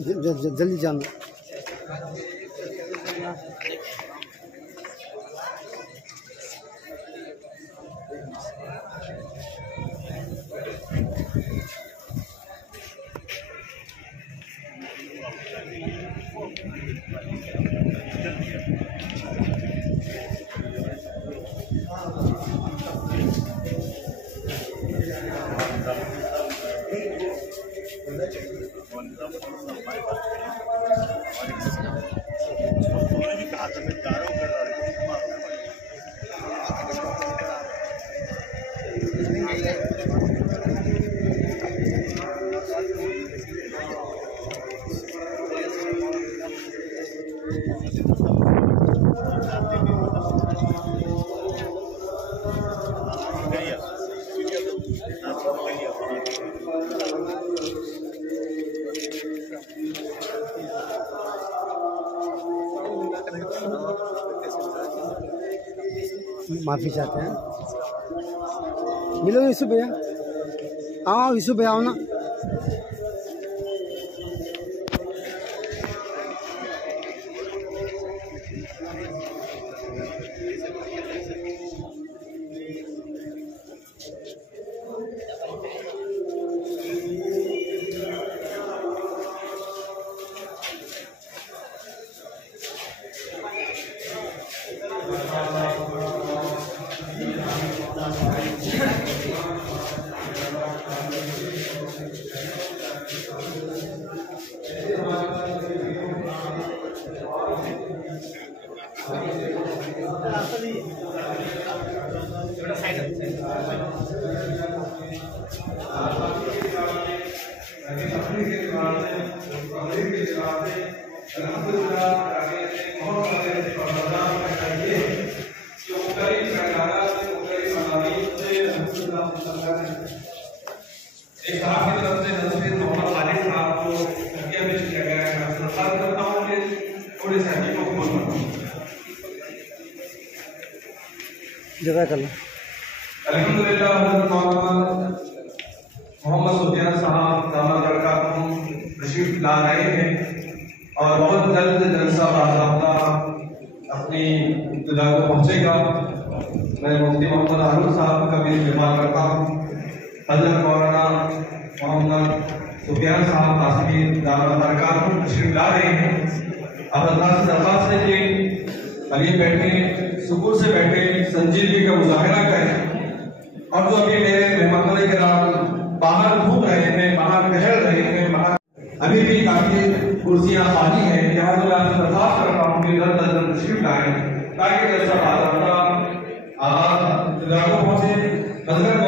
जल्दी जाना। माफी चाहते हैं। मिलो विशु भैया, आओ विशु भैया आओ ना। एक आपकी तरफ से नज़ीर मोहम्मद खालिद साहब को हदिया पेश किया गया है। मैं दरख्वास्त करता हूं कि थोड़े से हदीय को कबूल करें। जज़ाकल्लाह। अल्हम्दुलिल्लाह मोहम्मद सुफियान साहब दामद बरकातहुम तशरीफ ला रहे हैं और बहुत जल्द जलसा बाज़ाब्ता अपनी इब्तिदा को पहुंचेगा। मैं मुफ्ती मोहम्मद हारून साहब का भी इस्तेमाल करता हूँ। हज़रत मौलाना मोहम्मद सुफियान साहब कासिमी दामद बरकातहुम तशरीफ ला रहे हैं। अब अल्लाह से दरख्वास्त है कि अभी बैठे सुकून से बैठे संजीदगी का मुजाहिरा करें। और जो अभी मेरे मेहमानों के नाम बाहर घूम रहे हैं, बाहर टहल रहे हैं, बाहर अभी भी काफी कुर्सियां खाली हैं। यहाँ तो मैं आपसे दरख्वास्त करता हूँ कि जल्द अज जल्द तशरीफ लाएं ताकि जैसा पहुंचे। हज़रत